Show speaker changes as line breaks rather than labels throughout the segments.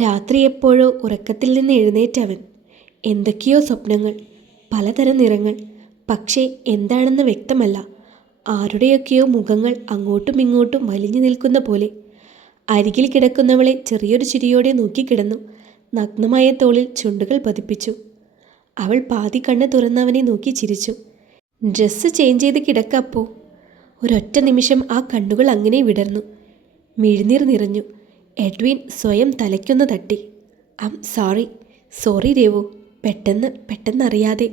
രാത്രി എപ്പോഴോ ഉറക്കത്തിൽ നിന്ന് എഴുന്നേറ്റവൻ. എന്തൊക്കെയോ സ്വപ്നങ്ങൾ പലതരം നിറങ്ങൾ. പക്ഷേ എന്താണെന്ന് വ്യക്തമല്ല. ആരുടെയൊക്കെയോ മുഖങ്ങൾ അങ്ങോട്ടും ഇങ്ങോട്ടും വലിഞ്ഞു നിൽക്കുന്ന പോലെ. അരികിൽ കിടക്കുന്നവളെ ചെറിയൊരു ചിരിയോടെ നോക്കിക്കിടന്നു. നഗ്നമായ തോളിൽ ചുണ്ടുകൾ പതിപ്പിച്ചു. അവൾ പാതി കണ്ണ് തുറന്നവനെ നോക്കി ചിരിച്ചു. ഡ്രസ്സ് ചേഞ്ച് ചെയ്ത് കിടക്കപ്പോ ഒരൊറ്റ നിമിഷം ആ കണ്ണുകൾ അങ്ങനെ വിടർന്നു. മിഴുനീർ നിറഞ്ഞു. എഡ്വിൻ സ്വയം തലയ്ക്കൊന്ന് തട്ടി. ആം സോറി സോറി രേവു പെട്ടെന്ന് പെട്ടെന്നറിയാതെ.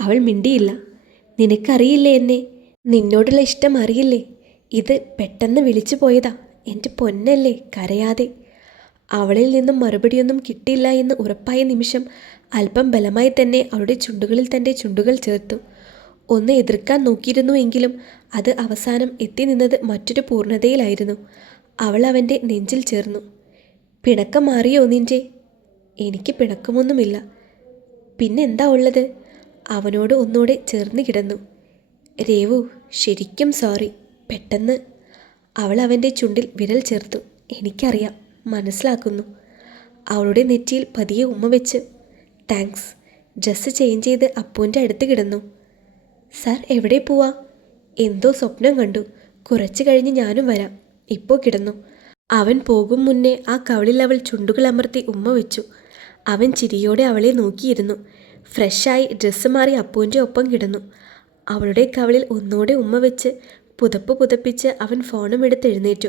അവൾ മിണ്ടിയില്ല. നിനക്കറിയില്ലേ എന്നെ? നിന്നോടുള്ള ഇഷ്ടം അറിയില്ലേ? ഇത് പെട്ടെന്ന് വിളിച്ചു പോയതാ. എന്റെ പൊന്നല്ലേ കരയാതെ. അവളിൽ നിന്നും മറുപടിയൊന്നും കിട്ടിയില്ല എന്ന് ഉറപ്പായ നിമിഷം അല്പം ബലമായി തന്നെ അവളുടെ ചുണ്ടുകളിൽ തന്റെ ചുണ്ടുകൾ ചേർത്തു. ഒന്ന് എതിർക്കാൻ നോക്കിയിരുന്നുവെങ്കിലും അത് അവസാനം എത്തി നിന്നത് മറ്റൊരു പൂർണതയിലായിരുന്നു. അവൾ അവന്റെ നെഞ്ചിൽ ചേർന്നു. പിണക്കം മാറിയോ നിന്റെ? എനിക്ക് പിണക്കമൊന്നുമില്ല. പിന്നെന്താ ഉള്ളത്? അവനോട് ഒന്നുകൂടെ ചേർന്ന് കിടന്നു. രേവു ശരിക്കും സോറി പെട്ടെന്ന്. അവൾ അവന്റെ ചുണ്ടിൽ വിരൽ ചേർത്തു. എനിക്കറിയാം. മനസ്സിലാക്കുന്നു. അവളുടെ നെറ്റിയിൽ പതിയെ ഉമ്മ വെച്ച് താങ്ക്സ് ഡ്രസ്സ് ചേഞ്ച് ചെയ്ത് അപ്പൂന്റെ അടുത്ത് കിടന്നു. സാർ എവിടെ പോവാ? എന്തോ സ്വപ്നം കണ്ടു. കുറച്ച് കഴിഞ്ഞ് ഞാനും വരാം. ഇപ്പോൾ കിടന്നു. അവൻ പോകും മുന്നേ ആ കവളിൽ അവൾ ചുണ്ടുകൾ അമർത്തി ഉമ്മ വെച്ചു. അവൻ ചിരിയോടെ അവളെ നോക്കിയിരുന്നു. ഫ്രഷായി ഡ്രസ്സ് മാറി അപ്പൂന്റെ ഒപ്പം കിടന്നു. അവളുടെ കവളിൽ ഒന്നുകൂടെ ഉമ്മ വെച്ച് പുതപ്പ് പുതപ്പിച്ച് അവൻ ഫോണും എടുത്ത് എഴുന്നേറ്റു.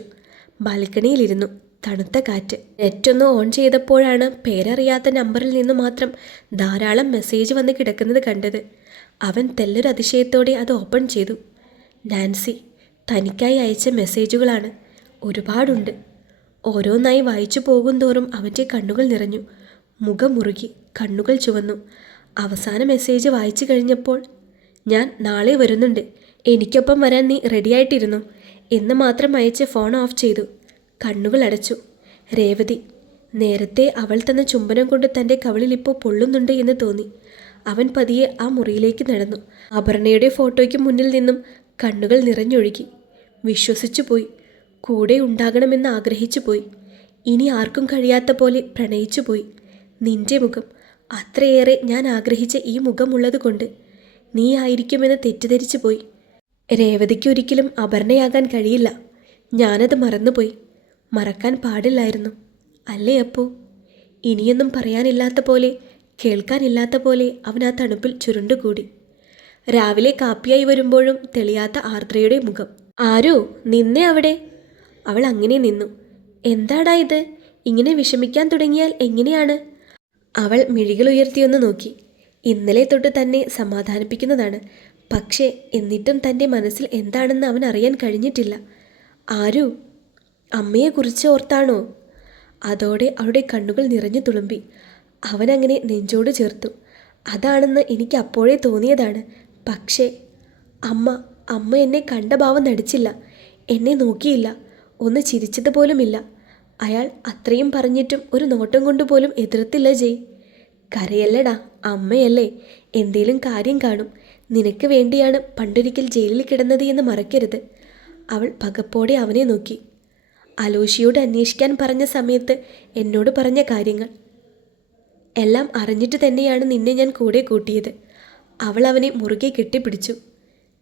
ബാൽക്കണിയിലിരുന്നു തണുത്ത കാറ്റ്. നെറ്റൊന്ന് ഓൺ ചെയ്തപ്പോഴാണ് പേരറിയാത്ത നമ്പറിൽ നിന്ന് മാത്രം ധാരാളം മെസ്സേജ് വന്ന് കിടക്കുന്നത് കണ്ടത്. അവൻ തെല്ലൊരു അതിശയത്തോടെ അത് ഓപ്പൺ ചെയ്തു. നാൻസി തനിക്കായി അയച്ച മെസ്സേജുകളാണ് ഒരുപാടുണ്ട്. ഓരോന്നായി വായിച്ചു പോകും തോറും അവന്റെ കണ്ണുകൾ നിറഞ്ഞു. മുഖം മുറുകി കണ്ണുകൾ ചുവന്നു. അവസാന മെസ്സേജ് വായിച്ചു കഴിഞ്ഞപ്പോൾ ഞാൻ നാളെ വരുന്നുണ്ട്. എനിക്കൊപ്പം വരാൻ നീ റെഡിയായിട്ടിരുന്നു എന്ന് മാത്രം അയച്ച് ഫോൺ ഓഫ് ചെയ്തു. കണ്ണുകൾ അടച്ചു. രേവതി നേരത്തെ അവൾ തന്ന ചുംബനം കൊണ്ട് തന്റെ കവളിൽ ഇപ്പോൾ പൊള്ളുന്നുണ്ട് എന്ന് തോന്നി. അവൻ പതിയെ ആ മുറിയിലേക്ക് നടന്നു. അപർണയുടെ ഫോട്ടോയ്ക്ക് മുന്നിൽ നിന്നും കണ്ണുകൾ നിറഞ്ഞൊഴുകി. വിശ്വസിച്ചു പോയി കൂടെ ഉണ്ടാകണമെന്ന് ആഗ്രഹിച്ചു പോയി. ഇനി ആർക്കും കഴിയാത്ത പോലെ പ്രണയിച്ചു പോയി. നിന്റെ മുഖം അത്രയേറെ ഞാൻ ആഗ്രഹിച്ച ഈ മുഖമുള്ളത് കൊണ്ട് നീ ആയിരിക്കുമെന്ന് തെറ്റിദ്ധരിച്ചു പോയി. രേവതിക്ക് ഒരിക്കലും അപർണയാകാൻ കഴിയില്ല. ഞാനത് മറന്നുപോയി. മറക്കാൻ പാടില്ലായിരുന്നു. അല്ലേ അപ്പോ? ഇനിയൊന്നും പറയാനില്ലാത്ത പോലെ കേൾക്കാനില്ലാത്ത പോലെ അവൻ ആ തണുപ്പിൽ ചുരുണ്ടുകൂടി. രാവിലെ കാപ്പിയായി വരുമ്പോഴും തെളിയാത്ത ആർദ്രയുടെ മുഖം. ആരോ നിന്നെ അവിടെ? അവൾ അങ്ങനെ നിന്നു. എന്താടാ ഇത്? ഇങ്ങനെ വിഷമിക്കാൻ തുടങ്ങിയാൽ എങ്ങനെയാണ്? അവൾ മിഴികൾ ഉയർത്തിയൊന്ന് നോക്കി. ഇന്നലെ തൊട്ട് തന്നെ സമാധാനിപ്പിക്കുന്നതാണ്. പക്ഷേ എന്നിട്ടും തന്റെ മനസ്സിൽ എന്താണെന്ന് അവൻ അറിയാൻ കഴിഞ്ഞിട്ടില്ല. ആരു? അമ്മയെക്കുറിച്ച് ഓർത്താണോ? അതോടെ അവളുടെ കണ്ണുകൾ നിറഞ്ഞു തുളുമ്പി. അവനങ്ങനെ നെഞ്ചോട് ചേർത്തു. അതാണെന്ന് എനിക്ക് അപ്പോഴേ തോന്നിയതാണ്. പക്ഷേ അമ്മ അമ്മ എന്നെ കണ്ട ഭാവം നടിച്ചില്ല. എന്നെ നോക്കിയില്ല. ഒന്ന് ചിരിച്ചതുപോലുമില്ല അയാൾ അത്രയും പറഞ്ഞിട്ടും ഒരു നോട്ടം കൊണ്ടുപോലും എതിർത്തില്ല ജയ്. കരയല്ലടാ അമ്മയല്ലേ. എന്തേലും കാര്യം കാണും. നിനക്ക് വേണ്ടിയാണ് പണ്ടൊരിക്കൽ ജയിലിൽ കിടന്നത് എന്ന് മറക്കരുത്. അവൾ പകപ്പോടെ അവനെ നോക്കി. അലോഷിയോട് അന്വേഷിക്കാൻ പറഞ്ഞ സമയത്ത് എന്നോട് പറഞ്ഞ കാര്യങ്ങൾ. എല്ലാം അറിഞ്ഞിട്ട് തന്നെയാണ് നിന്നെ ഞാൻ കൂടെ കൂട്ടിയത്. അവൾ അവനെ മുറുകെ കെട്ടിപ്പിടിച്ചു.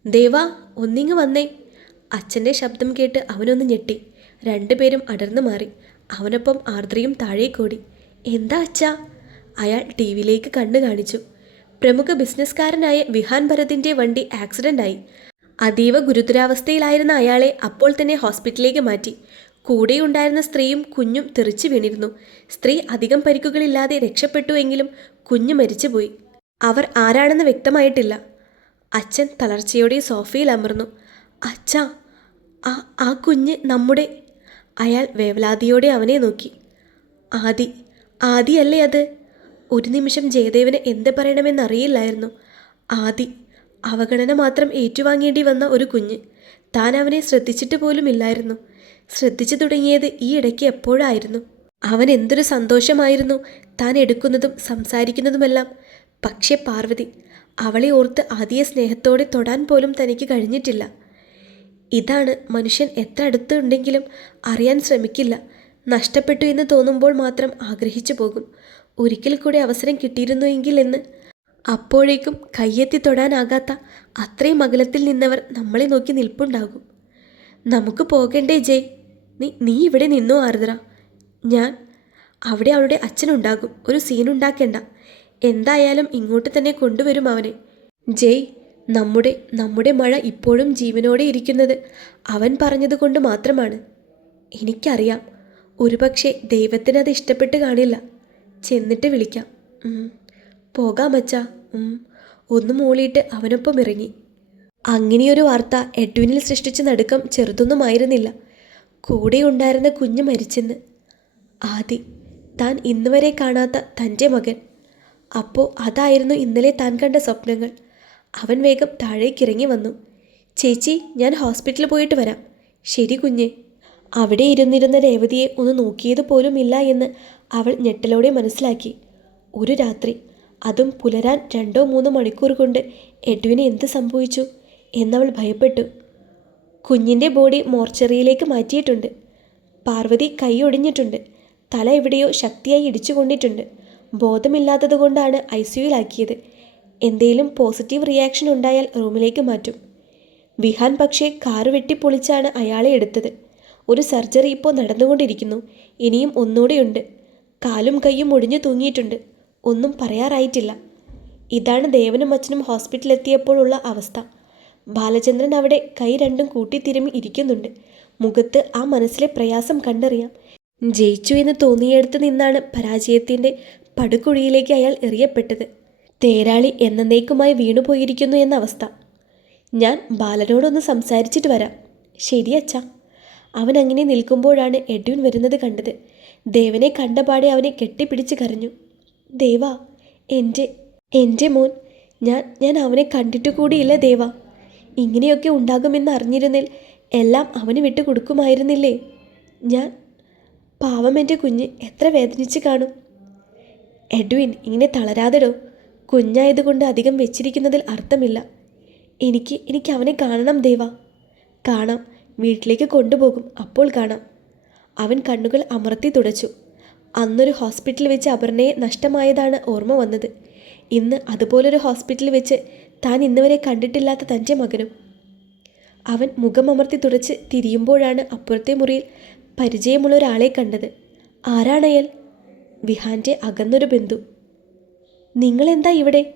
ദേവാ ഒന്നിങ്ങ് വന്നേ. അച്ഛന്റെ ശബ്ദം കേട്ട് അവനൊന്ന് ഞെട്ടി. രണ്ടുപേരും അടർന്നു മാറി. അവനൊപ്പം ആർദ്രയും താഴേക്കോടി എന്താ അച്ഛാ? അയാൾ ടി വിയിലേക്ക് കണ്ണു കാണിച്ചു. പ്രമുഖ ബിസിനസ്സുകാരനായ വിഹാൻ ഭരതിന്റെ വണ്ടി ആക്സിഡന്റായി അതീവ ഗുരുതരാവസ്ഥയിലായിരുന്ന അയാളെ അപ്പോൾ തന്നെ ഹോസ്പിറ്റലിലേക്ക് മാറ്റി. കൂടെയുണ്ടായിരുന്ന സ്ത്രീയും കുഞ്ഞും തെറിച്ചു വീണിരുന്നു. സ്ത്രീ അധികം പരിക്കുകളില്ലാതെ രക്ഷപ്പെട്ടുവെങ്കിലും കുഞ്ഞു മരിച്ചുപോയി. അവർ ആരാണെന്ന് വ്യക്തമായിട്ടില്ല. അച്ഛൻ തളർച്ചയോടെ സോഫയിൽ അമർന്നു. അച്ഛാ ആ ആ കുഞ്ഞ് നമ്മുടെ അയാൾ വേവലാതിയോടെ അവനെ നോക്കി. ആദി ആദിയല്ലേ അത്? ഒരു നിമിഷം ജയദേവന് എന്ത് പറയണമെന്നറിയില്ലായിരുന്നു. ആദി അവഗണന മാത്രം ഏറ്റുവാങ്ങേണ്ടി വന്ന ഒരു കുഞ്ഞ്. താൻ അവനെ ശ്രദ്ധിച്ചിട്ട് പോലുമില്ലായിരുന്നു ശ്രദ്ധിച്ചു തുടങ്ങിയത് ഈ ഇടയ്ക്ക് എപ്പോഴായിരുന്നു? അവൻ എന്തൊരു സന്തോഷമായിരുന്നു. താൻ എടുക്കുന്നതും സംസാരിക്കുന്നതുമെല്ലാം. പക്ഷേ പാർവതി അവളെ ഓർത്ത് ആദിയെ സ്നേഹത്തോടെ തൊടാൻ പോലും തനിക്ക് കഴിഞ്ഞിട്ടില്ല. ഇതാണ് മനുഷ്യൻ എത്ര അടുത്തുണ്ടെങ്കിലും അറിയാൻ ശ്രമിക്കില്ല. നഷ്ടപ്പെട്ടു എന്ന് തോന്നുമ്പോൾ മാത്രം ആഗ്രഹിച്ചു പോകും. ഒരിക്കൽ കൂടി അവസരം കിട്ടിയിരുന്നുവെങ്കിൽ എന്ന്. അപ്പോഴേക്കും കയ്യെത്തി തൊടാനാകാത്ത അത്രയും അകലത്തിൽ നിന്നവർ നമ്മളെ നോക്കി നിൽപ്പുണ്ടാകും. നമുക്ക് പോകണ്ടേ ജയ്. നീ നീ ഇവിടെ നിന്നോ ആർദ്ര. ഞാൻ അവിടെ അവളുടെ അച്ഛനുണ്ടാകും. ഒരു സീനുണ്ടാക്കേണ്ട എന്തായാലും ഇങ്ങോട്ട് തന്നെ കൊണ്ടുവരും അവനെ. ജയ് നമ്മുടെ നമ്മുടെ മഴ ഇപ്പോഴും ജീവനോടെ ഇരിക്കുന്നത്. അവൻ പറഞ്ഞതുകൊണ്ട് മാത്രമാണ്. എനിക്കറിയാം. ഒരുപക്ഷെ ദൈവത്തിന് അത് ഇഷ്ടപ്പെട്ട് കാണില്ല. ചെന്നിട്ട് വിളിക്കാം. പോകാം അച്ഛാ. ഒന്ന് മൂളിയിട്ട് അവനൊപ്പം ഇറങ്ങി. അങ്ങനെയൊരു വാർത്ത എഡ്വിനിൽ സൃഷ്ടിച്ച നടുക്കം ചെറുതൊന്നുമായിരുന്നില്ല. കൂടെ ഉണ്ടായിരുന്ന കുഞ്ഞ് മരിച്ചെന്ന്. ആദി താൻ ഇന്നുവരെ കാണാത്ത തന്റെ മകൻ. അപ്പോൾ അതായിരുന്നു ഇന്നലെ താൻ കണ്ട സ്വപ്നങ്ങൾ. അവൻ വേഗം താഴേക്കിറങ്ങി വന്നു. ചേച്ചി ഞാൻ ഹോസ്പിറ്റലിൽ പോയിട്ട് വരാം. ശരി കുഞ്ഞ്. അവിടെ ഇരുന്നിരുന്ന രേവതിയെ ഒന്ന് നോക്കിയത് പോലുമില്ല എന്ന് അവൾ ഞെട്ടലോടെ മനസ്സിലാക്കി. ഒരു രാത്രി അതും പുലരാൻ രണ്ടോ മൂന്നോ മണിക്കൂർ കൊണ്ട് എഡ്വിന് എന്ത് സംഭവിച്ചു എന്നവൾ ഭയപ്പെട്ടു. കുഞ്ഞിന്റെ ബോഡി മോർച്ചറിയിലേക്ക് മാറ്റിയിട്ടുണ്ട്. പാർവതി കൈ ഒടിഞ്ഞിട്ടുണ്ട്. തല എവിടെയോ ശക്തിയായി ഇടിച്ചു കൊണ്ടിട്ടുണ്ട് ബോധമില്ലാത്തതുകൊണ്ടാണ് ഐ സിയുലാക്കിയത് എന്തേലും പോസിറ്റീവ് റിയാക്ഷൻ ഉണ്ടായാൽ റൂമിലേക്ക് മാറ്റും. വിഹാൻ പക്ഷേ കാറ് വെട്ടിപ്പൊളിച്ചാണ് അയാളെ എടുത്തത്. ഒരു സർജറി ഇപ്പോൾ നടന്നുകൊണ്ടിരിക്കുന്നു. ഇനിയും ഒന്നുകൂടെയുണ്ട് കാലും കൈയും ഒടിഞ്ഞു തൂങ്ങിയിട്ടുണ്ട്. ഒന്നും പറയാറായിട്ടില്ല. ഇതാണ് ദേവനും അച്ഛനും ഹോസ്പിറ്റലിലെത്തിയപ്പോഴുള്ള അവസ്ഥ. ബാലചന്ദ്രൻ അവിടെ കൈ രണ്ടും കൂട്ടിത്തിരുമി ഇരിക്കുന്നുണ്ട്. മുഖത്ത് ആ മനസ്സിലെ പ്രയാസം കണ്ടറിയാം. ജയിച്ചു എന്ന് തോന്നിയെടുത്ത് നിന്നാണ് പരാജയത്തിന്റെ പടുകുഴിയിലേക്ക് അയാൾ എറിയപ്പെട്ടത്. തേരാളി എന്നേക്കുമായി വീണുപോയിരിക്കുന്നു എന്ന അവസ്ഥ. ഞാൻ ബാലനോടൊന്ന് സംസാരിച്ചിട്ട് വരാം. ശരി അച്ഛ. അവൻ അങ്ങനെ നിൽക്കുമ്പോഴാണ് എഡ്വിൻ വരുന്നത് കണ്ടത്. ദേവനെ കണ്ടപാടെ അവനെ കെട്ടിപ്പിടിച്ച് കരഞ്ഞു. ദേവ എന്റെ എന്റെ മോൻ ഞാൻ ഞാൻ അവനെ കണ്ടിട്ട് കൂടിയില്ല ദേവ. ഇങ്ങനെയൊക്കെ ഉണ്ടാകുമെന്ന് അറിഞ്ഞിരുന്നിൽ എല്ലാം അവന് വിട്ടു കൊടുക്കുമായിരുന്നില്ലേ? ഞാൻ പാവം എന്റെ കുഞ്ഞ് എത്ര വേദനിച്ച് കാണും. എഡ്വിൻ ഇങ്ങനെ തളരാതെടോ. കുഞ്ഞായതുകൊണ്ട് അധികം വെച്ചിരിക്കുന്നതിൽ അർത്ഥമില്ല. എനിക്ക് എനിക്ക് അവനെ കാണണം ദേവ. കാണാം. വീട്ടിലേക്ക് കൊണ്ടുപോകും. അപ്പോൾ കാണാം. അവൻ കണ്ണുകൾ അമർത്തി തുടച്ചു. അന്നൊരു ഹോസ്പിറ്റലിൽ വെച്ച് അപർണയെ നഷ്ടമായതാണ് ഓർമ്മ വന്നത്. ഇന്ന് അതുപോലൊരു ഹോസ്പിറ്റലിൽ വെച്ച് താൻ ഇന്നുവരെ കണ്ടിട്ടില്ലാത്ത തന്റെ മകനും. അവൻ മുഖമമർത്തി തുടച്ച് തിരിയുമ്പോഴാണ് അപ്പുറത്തെ മുറിയിൽ പരിചയമുള്ള ഒരാളെ കണ്ടത്. ആരാണയൽ? വിഹാന്റെ അകന്നൊരു ബന്ധു. നിങ്ങളെന്താ ഇവിടെ?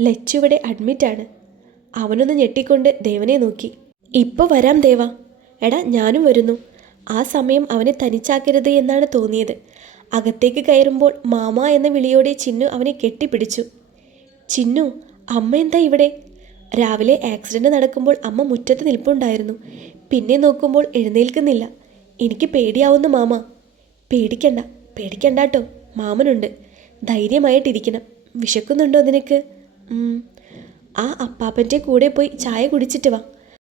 ലച്ചുവിടെ അഡ്മിറ്റാണ് അവനൊന്ന് ഞെട്ടിക്കൊണ്ട് ദേവനെ നോക്കി. ഇപ്പോൾ വരാം ദേവ. എടാ ഞാനും വരുന്നു. ആ സമയം അവനെ തനിച്ചാക്കരുത് എന്നാണ് തോന്നിയത്. അകത്തേക്ക് കയറുമ്പോൾ മാമ എന്ന വിളിയോടെ ചിന്നു അവനെ കെട്ടിപ്പിടിച്ചു. ചിന്നു അമ്മ എന്താ ഇവിടെ? രാവിലെ ആക്സിഡന്റ് നടക്കുമ്പോൾ അമ്മ മുറ്റത്ത് നിൽപ്പുണ്ടായിരുന്നു. പിന്നെ നോക്കുമ്പോൾ എഴുന്നേൽക്കുന്നില്ല. എനിക്ക് പേടിയാവുന്നു മാമ. പേടിക്കണ്ട പേടിക്കണ്ടാട്ടോ. മാമനുണ്ട്. ധൈര്യമായിട്ടിരിക്കണം. വിശക്കുന്നുണ്ടോ നിനക്ക്? ആ അപ്പാപ്പന്റെ കൂടെ പോയി ചായ കുടിച്ചിട്ട് വാ.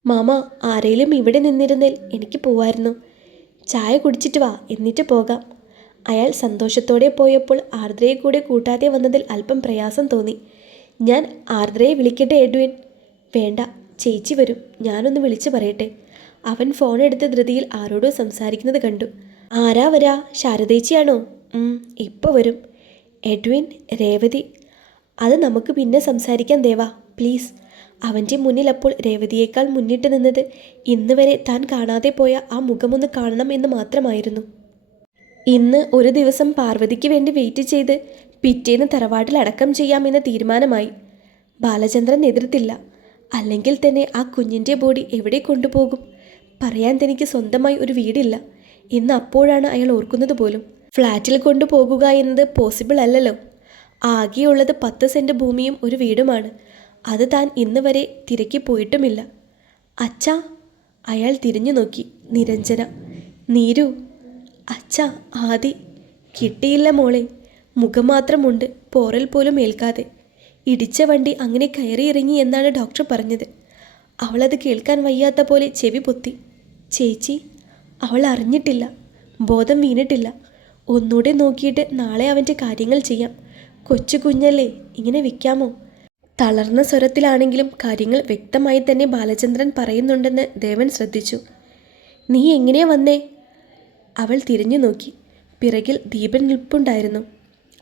മാമ ആരേലും ഇവിടെ നിന്നിരുന്നേൽ എനിക്ക് പോവായിരുന്നു. ചായ കുടിച്ചിട്ട് വാ എന്നിട്ട് പോകാം. അയാൾ സന്തോഷത്തോടെ പോയപ്പോൾ ആർദ്രയെ കൂടെ കൂട്ടാതെ വന്നതിൽ അല്പം പ്രയാസം തോന്നി. ഞാൻ ആർദ്രയെ വിളിക്കട്ടെ എഡ്വിൻ? വേണ്ട ചേച്ചി വരും. ഞാനൊന്ന് വിളിച്ചു പറയട്ടെ. അവൻ ഫോൺ എടുത്ത ധൃതിയിൽ ആരോടോ സംസാരിക്കുന്നത് കണ്ടു. ആരാ വരാ? ശാരദേച്ചിയാണോ ഇപ്പോൾ വരും. എഡ്വിൻ രേവതി. അത് നമുക്ക് പിന്നെ സംസാരിക്കാം ദേവാ. പ്ലീസ്. അവന്റെ മുന്നിൽ അപ്പോൾ രേവതിയേക്കാൾ മുന്നിട്ട് നിന്നത് ഇന്ന് വരെ താൻ കാണാതെ പോയ ആ മുഖമൊന്ന് കാണണം എന്ന് മാത്രമായിരുന്നു. ഇന്ന് ഒരു ദിവസം പാർവതിക്ക് വേണ്ടി വെയിറ്റ് ചെയ്ത് പിറ്റേന്ന് തറവാട്ടിൽ അടക്കം ചെയ്യാമെന്ന തീരുമാനമായി. ബാലചന്ദ്രൻ എതിർത്തില്ല. അല്ലെങ്കിൽ തന്നെ ആ കുഞ്ഞിന്റെ ബോഡി എവിടെ കൊണ്ടുപോകും? പറയാൻ തനിക്ക് സ്വന്തമായി ഒരു വീടില്ല. എന്ന് അപ്പോഴാണ് അയാൾ ഓർക്കുന്നത് പോലും. ഫ്ലാറ്റിൽ കൊണ്ടുപോകുക എന്നത് പോസിബിൾ അല്ലല്ലോ. ആകെയുള്ളത് പത്ത് സെന്റ് ഭൂമിയും ഒരു വീടുമാണ്. അത് താൻ ഇന്ന് വരെ തിരക്കി പോയിട്ടുമില്ല. അച്ഛാ അയാൾ തിരിഞ്ഞു നോക്കി. നിരഞ്ജന നീരു അച്ഛാ ആദി കിട്ടിയില്ല മോളെ. മുഖം മാത്രമുണ്ട് പോറൽ പോലും ഏൽക്കാതെ. ഇടിച്ച വണ്ടി അങ്ങനെ കയറിയിറങ്ങി എന്നാണ് ഡോക്ടർ പറഞ്ഞത്. അവളത് കേൾക്കാൻ വയ്യാത്ത പോലെ ചെവി പൊത്തി. ചേച്ചി അവൾ അറിഞ്ഞിട്ടില്ല. ബോധം വീണിട്ടില്ല. ഒന്നുകൂടെ നോക്കിയിട്ട് നാളെ അവന്റെ കാര്യങ്ങൾ ചെയ്യാം. കൊച്ചു കുഞ്ഞല്ലേ ഇങ്ങനെ വിൽക്കാമോ തളർന്ന സ്വരത്തിലാണെങ്കിലും കാര്യങ്ങൾ വ്യക്തമായി തന്നെ ബാലചന്ദ്രൻ പറയുന്നുണ്ടെന്ന് ദേവൻ ശ്രദ്ധിച്ചു. നീ എങ്ങനെയാ വന്നേ? അവൾ തിരിഞ്ഞു നോക്കി. പിറകിൽ ദീപൻ നിൽപ്പുണ്ടായിരുന്നു.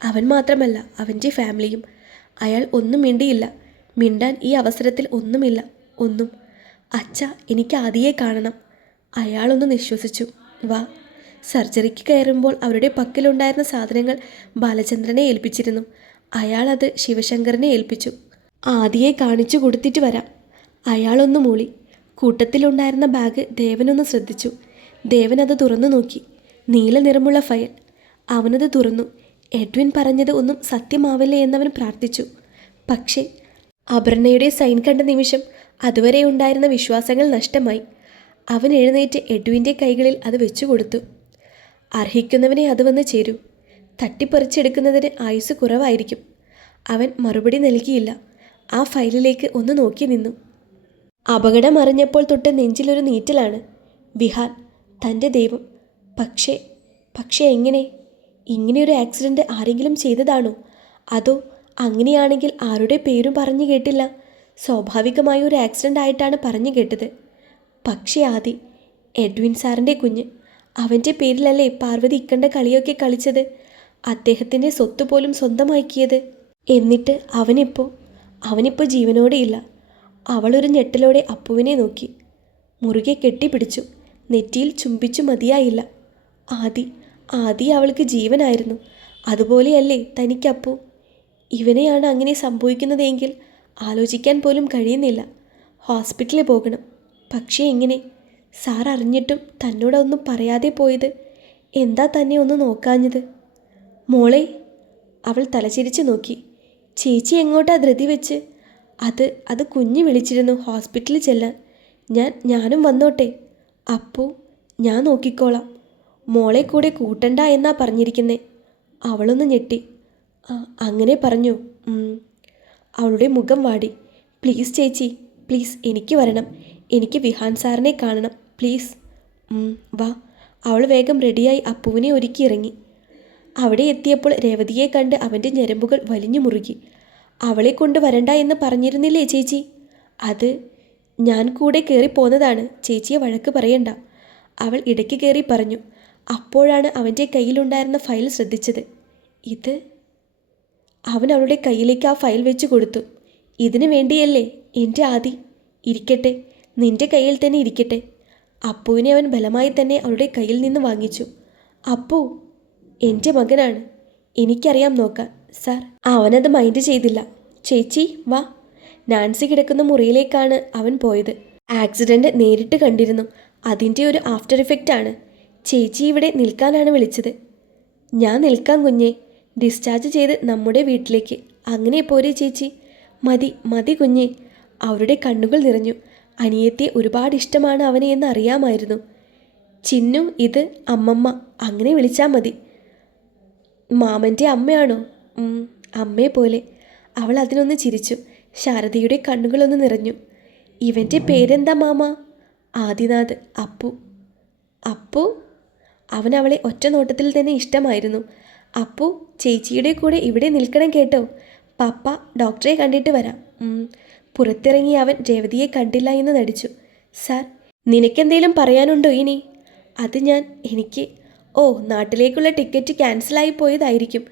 അവൻ മാത്രമല്ല അവന്റെ ഫാമിലിയും. അയാൾ ഒന്നും മിണ്ടിയില്ല. മിണ്ടാൻ ഈ അവസരത്തിൽ ഒന്നുമില്ല. ഒന്നും. അച്ഛ എനിക്ക് ആദിയെ കാണണം. അയാളൊന്ന് നിശ്വസിച്ചു. വാ സർജറിക്ക് കയറുമ്പോൾ അവരുടെ പക്കലുണ്ടായിരുന്ന സാധനങ്ങൾ ബാലചന്ദ്രനെ ഏൽപ്പിച്ചിരുന്നു. അയാൾ അത് ശിവശങ്കറിനെ ഏൽപ്പിച്ചു. ആദിയെ കാണിച്ചു കൊടുത്തിട്ട് വരാം. അയാളൊന്ന് മൂളി. കൂട്ടത്തിലുണ്ടായിരുന്ന ബാഗ് ദേവനൊന്ന് ശ്രദ്ധിച്ചു. ദേവൻ അത് തുറന്നു നോക്കി. നീല നിറമുള്ള ഫയൽ. അവനത് തുറന്നു. എഡ്വിൻ പറഞ്ഞത് ഒന്നും സത്യമാവില്ലേ എന്നവൻ പ്രാർത്ഥിച്ചു. പക്ഷേ അപർണയുടെ സൈൻ കണ്ട നിമിഷം അതുവരെ ഉണ്ടായിരുന്ന വിശ്വാസങ്ങൾ നഷ്ടമായി. അവൻ എഴുന്നേറ്റ് എഡ്വിന്റെ കൈകളിൽ അത് വെച്ചു കൊടുത്തു. അർഹിക്കുന്നവനെ അത് വന്ന് ചേരൂ. തട്ടിപ്പറിച്ചെടുക്കുന്നതിന് ആയുസ് കുറവായിരിക്കും. അവൻ മറുപടി നൽകിയില്ല. ആ ഫയലിലേക്ക് ഒന്ന് നോക്കി നിന്നു. അപകടം അറിഞ്ഞപ്പോൾ തൊട്ട് നെഞ്ചിലൊരു നീറ്റലാണ്. വിഹാൻ തന്റെ ദൈവം പക്ഷേ പക്ഷേ എങ്ങനെ? ഇങ്ങനെയൊരു ആക്സിഡന്റ് ആരെങ്കിലും ചെയ്തതാണോ? അതോ അങ്ങനെയാണെങ്കിൽ ആരുടെ പേരും പറഞ്ഞു കേട്ടില്ല? സ്വാഭാവികമായ ഒരു ആക്സിഡന്റ് ആയിട്ടാണ് പറഞ്ഞു കേട്ടത്. പക്ഷേ ആദി എഡ്വിൻ സാറിന്റെ കുഞ്ഞ് അവന്റെ പേരിലല്ലേ പാർവതി ഇക്കണ്ട കളിയൊക്കെ കളിച്ചത്? അദ്ദേഹത്തിന്റെ സ്വത്ത് പോലും സ്വന്തമാക്കിയത്. എന്നിട്ട് അവനിപ്പോൾ അവനിപ്പോൾ ജീവനോടെയില്ല അവളൊരു ഞെട്ടലോടെ അപ്പുവിനെ നോക്കി. മുറുകെ കെട്ടിപ്പിടിച്ചു. നെറ്റിയിൽ ചുംബിച്ചു മതിയായില്ല. ആദി ആദി അവൾക്ക് ജീവനായിരുന്നു. അതുപോലെയല്ലേ തനിക്കപ്പു. ഇവനെയാണ് അങ്ങനെ സംഭവിക്കുന്നതെങ്കിൽ ആലോചിക്കാൻ പോലും കഴിയുന്നില്ല. ഹോസ്പിറ്റലിൽ പോകണം. പക്ഷേ എങ്ങനെ? സാർ അറിഞ്ഞിട്ടും തന്നോടൊന്നും പറയാതെ പോയത്. എന്താ തന്നെ ഒന്ന് നോക്കാഞ്ഞത്? മോളെ അവൾ തലചിരിച്ച് നോക്കി. ചേച്ചി എങ്ങോട്ടാ ധൃതി വെച്ച്? അത് അത് കുഞ്ഞ് വിളിച്ചിരുന്നു ഹോസ്പിറ്റലിൽ ചെല്ലാൻ. ഞാൻ ഞാനും വന്നോട്ടെ. അപ്പോ ഞാൻ നോക്കിക്കോളാം. മോളെ കൂടെ കൂട്ടണ്ട എന്നാ പറഞ്ഞിരിക്കുന്നേ. അവളൊന്ന് ഞെട്ടി. "ആ, അങ്ങനെ പറഞ്ഞു. അവളുടെ മുഖം വാടി. പ്ലീസ് ചേച്ചി പ്ലീസ് എനിക്ക് വരണം. എനിക്ക് വിഹാൻ സാറിനെ കാണണം. പ്ലീസ്. വാ. അവൾ വേഗം റെഡിയായി അപ്പുവിനെ ഒരുക്കി ഇറങ്ങി അവിടെ എത്തിയപ്പോൾ രേവതിയെ കണ്ട് അവന്റെ ഞരമ്പുകൾ വലിഞ്ഞു മുറുകി. അവളെ കൊണ്ട് വരണ്ട എന്ന് പറഞ്ഞിരുന്നില്ലേ ചേച്ചി? അത് ഞാൻ കൂടെ കയറി പോന്നതാണ്. ചേച്ചിയെ വഴക്ക് പറയണ്ട. അവൾ ഇടയ്ക്ക് കയറി പറഞ്ഞു. അപ്പോഴാണ് അവന്റെ കയ്യിലുണ്ടായിരുന്ന ഫയൽ ശ്രദ്ധിച്ചത്. ഇത് അവൻ അവളുടെ കയ്യിലേക്ക് ആ ഫയൽ വെച്ച് കൊടുത്തു. ഇതിനു വേണ്ടിയല്ലേ എന്റെ ആദി? ഇരിക്കട്ടെ. നിന്റെ കയ്യിൽ തന്നെ ഇരിക്കട്ടെ. അപ്പുവിനെ അവൻ ബലമായി തന്നെ അവളുടെ കയ്യിൽ നിന്ന് വാങ്ങിച്ചു. അപ്പു എന്റെ മകനാണ്. എനിക്കറിയാം നോക്കാൻ സാർ. അവനത് മൈൻഡ് ചെയ്തില്ല. ചേച്ചി വാ. നാൻസി കിടക്കുന്ന മുറിയിലേക്കാണ് അവൻ പോയത്. ആക്സിഡന്റ് നേരിട്ട് കണ്ടിരുന്നു. അതിന്റെ ഒരു ആഫ്റ്റർ ഇഫക്റ്റ് ആണ്. ചേച്ചി ഇവിടെ നിൽക്കാനാണ് വിളിച്ചത്. ഞാൻ നിൽക്കാം കുഞ്ഞെ. ഡിസ്ചാർജ് ചെയ്ത് നമ്മുടെ വീട്ടിലേക്ക്. അങ്ങനെ പോരെ ചേച്ചി. മതി മതി കുഞ്ഞെ. അവരുടെ കണ്ണുകൾ നിറഞ്ഞു. അനിയത്തെ ഒരുപാട് ഇഷ്ടമാണ് അവനെ എന്ന് അറിയാമായിരുന്നു. ചിന്നു ഇത് അമ്മമ്മ അങ്ങനെ വിളിച്ചാൽ മതി. മാമന്റെ അമ്മയാണോ? അമ്മയെ പോലെ. അവൾ അതിനൊന്ന് ചിരിച്ചു. ശാരദയുടെ കണ്ണുകളൊന്ന് നിറഞ്ഞു. ഇവന്റെ പേരെന്താ മാമ? ആദിനാഥ് അപ്പു. അപ്പു? അവൻ അവളെ ഒറ്റ നോട്ടത്തിൽ തന്നെ ഇഷ്ടമായിരുന്നു. അപ്പു ചേച്ചിയുടെ കൂടെ ഇവിടെ നിൽക്കണം കേട്ടോ. പപ്പ ഡോക്ടറെ കണ്ടിട്ട് വരാം. പുറത്തിറങ്ങി അവൻ രേവതിയെ കണ്ടില്ല എന്ന് നടിച്ചു. സാർ നിനക്കെന്തേലും പറയാനുണ്ടോ ഇനി? അത് ഞാൻ എനിക്ക് ഓ നാട്ടിലേക്കുള്ള ടിക്കറ്റ് ക്യാൻസലായി പോയതായിരിക്കും.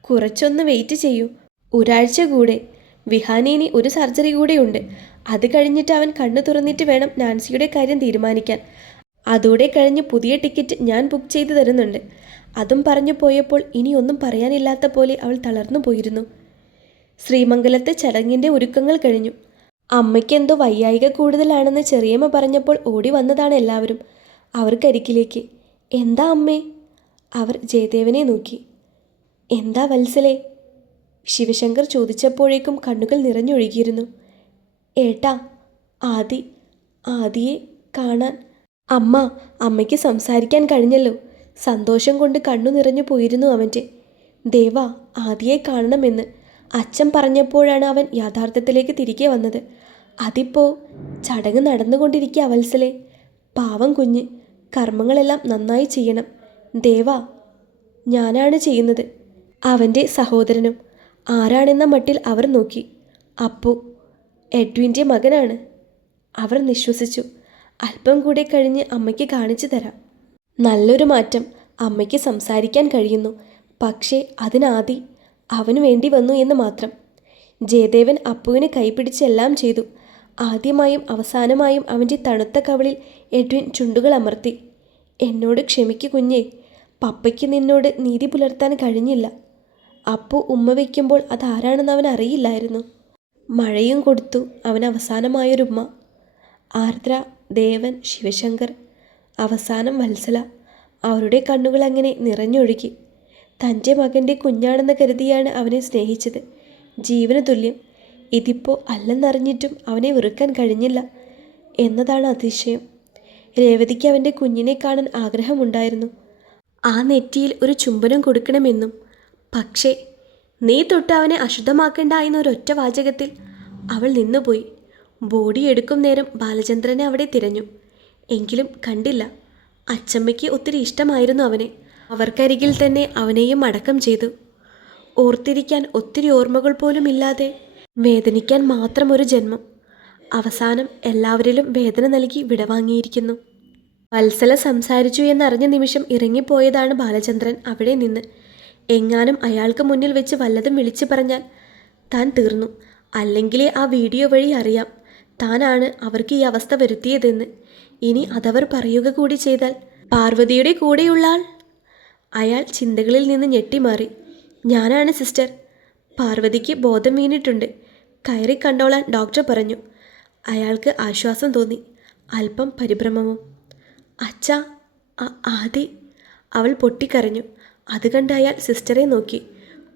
കുറച്ചൊന്ന് വെയിറ്റ് ചെയ്യൂ. ഒരാഴ്ച കൂടെ. വിഹാനിനി ഒരു സർജറി കൂടെയുണ്ട് അത് കഴിഞ്ഞിട്ട് അവൻ കണ്ണു തുറന്നിട്ട് വേണം നാൻസിയുടെ കാര്യം തീരുമാനിക്കാൻ. അതോടെ കഴിഞ്ഞ് പുതിയ ടിക്കറ്റ് ഞാൻ ബുക്ക് ചെയ്തു തരുന്നുണ്ട്. അതും പറഞ്ഞു പോയപ്പോൾ ഇനിയൊന്നും പറയാനില്ലാത്ത പോലെ അവൾ തളർന്നു പോയിരുന്നു. ശ്രീമംഗലത്തെ ചടങ്ങിന്റെ ഒരുക്കങ്ങൾ കഴിഞ്ഞു. അമ്മയ്ക്കെന്തോ വയ്യായിക കൂടുതലാണെന്ന് ചെറിയമ്മ പറഞ്ഞപ്പോൾ ഓടി വന്നതാണ് എല്ലാവരും. അവർക്കരികിലേക്ക് എന്താ അമ്മേ? അവർ ജയദേവനെ നോക്കി. എന്താ വത്സലേ? ശിവശങ്കർ ചോദിച്ചപ്പോഴേക്കും കണ്ണുകൾ നിറഞ്ഞൊഴുകിയിരുന്നു. ഏട്ടാ ആദി ആദിയെ കാണാൻ അമ്മ അമ്മയ്ക്ക് സംസാരിക്കാൻ കഴിഞ്ഞല്ലോ. സന്തോഷം കൊണ്ട് കണ്ണു നിറഞ്ഞു പോയിരുന്നു അവന്റെ. ദേവ ആദിയെ കാണണമെന്ന്. അച്ഛൻ പറഞ്ഞപ്പോഴാണ് അവൻ യാഥാർത്ഥ്യത്തിലേക്ക് തിരികെ വന്നത്. അതിപ്പോ ചടങ്ങ് നടന്നുകൊണ്ടിരിക്കുക വത്സലെ. പാവം കുഞ്ഞ് കർമ്മങ്ങളെല്ലാം നന്നായി ചെയ്യണം. ദേവാ ഞാനാണ് ചെയ്യുന്നത്. അവന്റെ സഹോദരനും ആരാണെന്ന മട്ടിൽ അവർ നോക്കി. അപ്പു എഡ്വിന്റെ മകനാണ്. അവർ നിശ്വസിച്ചു. അല്പം കൂടെ കഴിഞ്ഞ് അമ്മയ്ക്ക് കാണിച്ചു തരാം. നല്ലൊരു മാറ്റം അമ്മയ്ക്ക് സംസാരിക്കാൻ കഴിയുന്നു. പക്ഷേ അതിനാദി അവനു വേണ്ടി വന്നു എന്ന് മാത്രം. ജയദേവൻ അപ്പുവിനെ കൈപിടിച്ച് എല്ലാം ചെയ്തു. ആദ്യമായും അവസാനമായും അവന്റെ തണുത്ത കവളിൽ എഡ്വിൻ ചുണ്ടുകൾ അമർത്തി. എന്നോട് ക്ഷമിക്കു കുഞ്ഞേ പപ്പയ്ക്ക് നിന്നോട് നീതി പുലർത്താൻ കഴിഞ്ഞില്ല. അപ്പു ഉമ്മ വയ്ക്കുമ്പോൾ അതാരാണെന്ന് അവൻ അറിയില്ലായിരുന്നു. മഴയും കൊടുത്തു അവൻ അവസാനമായൊരുമ്മ. ആർദ്ര ദേവൻ ശിവശങ്കർ അവസാനം വത്സല. അവരുടെ കണ്ണുകൾ അങ്ങനെ നിറഞ്ഞൊഴുകി. തന്റെ മകന്റെ കുഞ്ഞാണെന്ന് കരുതിയാണ് അവനെ സ്നേഹിച്ചത്. ജീവന തുല്യം. ഇതിപ്പോൾ അല്ലെന്നറിഞ്ഞിട്ടും അവനെ വെറുക്കാൻ കഴിഞ്ഞില്ല. എന്നതാണ് അതിശയം. രേവതിക്ക് അവന്റെ കുഞ്ഞിനെ കാണാൻ ആഗ്രഹമുണ്ടായിരുന്നു. ആ നെറ്റിയിൽ ഒരു ചുംബനം കൊടുക്കണമെന്നും. പക്ഷേ നീ തൊട്ട് അവനെ അശുദ്ധമാക്കേണ്ട എന്നൊരൊറ്റ വാചകത്തിൽ അവൾ നിന്നുപോയി. ബോഡി എടുക്കും നേരം ബാലചന്ദ്രനെ അവിടെ തിരഞ്ഞു. എങ്കിലും കണ്ടില്ല. അച്ചമ്മയ്ക്ക് ഒത്തിരി ഇഷ്ടമായിരുന്നു അവനെ. അവർക്കരികിൽ തന്നെ അവനെയും അടക്കം ചെയ്തു. ഓർത്തിരിക്കാൻ ഒത്തിരി ഓർമ്മകൾ പോലും ഇല്ലാതെ വേദനിക്കാൻ മാത്രം ഒരു ജന്മം. അവസാനം എല്ലാവരിലും വേദന നൽകി വിടവാങ്ങിയിരിക്കുന്നു വത്സല സംസാരിച്ചു എന്നറിഞ്ഞ നിമിഷം ഇറങ്ങിപ്പോയതാണ് ബാലചന്ദ്രൻ അവിടെ നിന്ന്. എങ്ങാനും അയാൾക്ക് മുന്നിൽ വെച്ച് വല്ലതും വിളിച്ചു പറഞ്ഞാൽ താൻ തീർന്നു. അല്ലെങ്കിലേ ആ വീഡിയോ വഴി അറിയാം. താനാണ് അവർക്ക് ഈ അവസ്ഥ വരുത്തിയതെന്ന്. ഇനി അതവർ പറയുക കൂടി ചെയ്താൽ പാർവതിയുടെ കൂടെയുള്ള ആൾ അയാൾ ചിന്തകളിൽ നിന്ന് ഞെട്ടിമാറി. ഞാനാണ് സിസ്റ്റർ. പാർവതിക്ക് ബോധം വീണിട്ടുണ്ട്. കയറി കണ്ടോളാൻ ഡോക്ടർ പറഞ്ഞു. അയാൾക്ക് ആശ്വാസം തോന്നി. അല്പം പരിഭ്രമവും. അച്ഛാ ആദി. അവൾ പൊട്ടിക്കരഞ്ഞു. അത് കണ്ട് അയാൾ സിസ്റ്ററെ നോക്കി.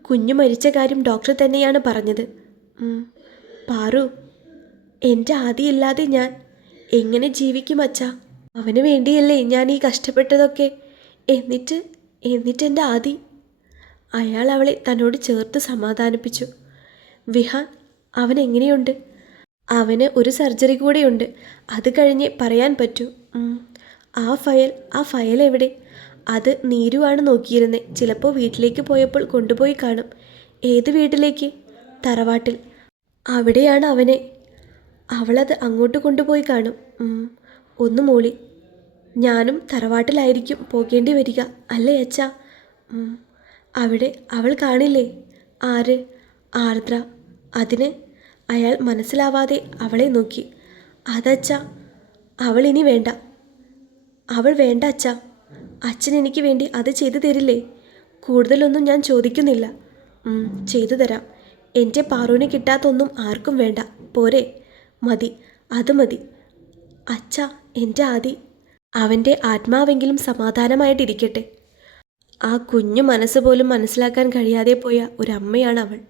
കുഞ്ഞു മരിച്ച കാര്യം ഡോക്ടർ തന്നെയാണ് പറഞ്ഞത്. പാറു എന്റെ ആദിയില്ലാതെ ഞാൻ എങ്ങനെ ജീവിക്കും അച്ഛ? അവന് വേണ്ടിയല്ലേ ഞാൻ ഈ കഷ്ടപ്പെട്ടതൊക്കെ. എന്നിട്ട് എന്നിട്ട് എന്റെ ആദി? അയാൾ അവളെ തന്നോട് ചേർത്ത് സമാധാനിപ്പിച്ചു. വിഹാൻ അവൻ എങ്ങനെയുണ്ട്? അവന് ഒരു സർജറി കൂടെയുണ്ട്. അത് കഴിഞ്ഞ് പറയാൻ പറ്റൂ. ആ ഫയൽ ആ ഫയൽ എവിടെ? അത് നീരുവാണ് നോക്കിയിരുന്നേ. ചിലപ്പോൾ വീട്ടിലേക്ക് പോയപ്പോൾ കൊണ്ടുപോയി കാണും. ഏത് വീട്ടിലേക്ക്? തറവാട്ടിൽ. അവിടെയാണ് അവനെ. അവളത് അങ്ങോട്ട് കൊണ്ടുപോയി കാണും. ഒന്ന് മൂളി. ഞാനും തറവാട്ടിലായിരിക്കും പോകേണ്ടി വരിക അല്ലേ അച്ഛ? അവിടെ അവൾ കാണില്ലേ? ആര്? ആർദ്ര. അതിന് അയാൾ മനസ്സിലാവാതെ അവളെ നോക്കി. അതച്ച അവൾ ഇനി വേണ്ട. അവൾ വേണ്ട അച്ഛ. അച്ഛൻ എനിക്ക് വേണ്ടി അത് ചെയ്തു തരില്ലേ? കൂടുതലൊന്നും ഞാൻ ചോദിക്കുന്നില്ല. ചെയ്തു തരാം. എന്റെ പാറുവിന് കിട്ടാത്തൊന്നും ആർക്കും വേണ്ട. പോരെ. മതി അത് മതി. അച്ഛ എന്റെ ആദി. അവന്റെ ആത്മാവെങ്കിലും സമാധാനമായിട്ടിരിക്കട്ടെ. ആ കുഞ്ഞു മനസ്സ് പോലും മനസ്സിലാക്കാൻ കഴിയാതെ പോയ ഒരമ്മയാണ് അവൾ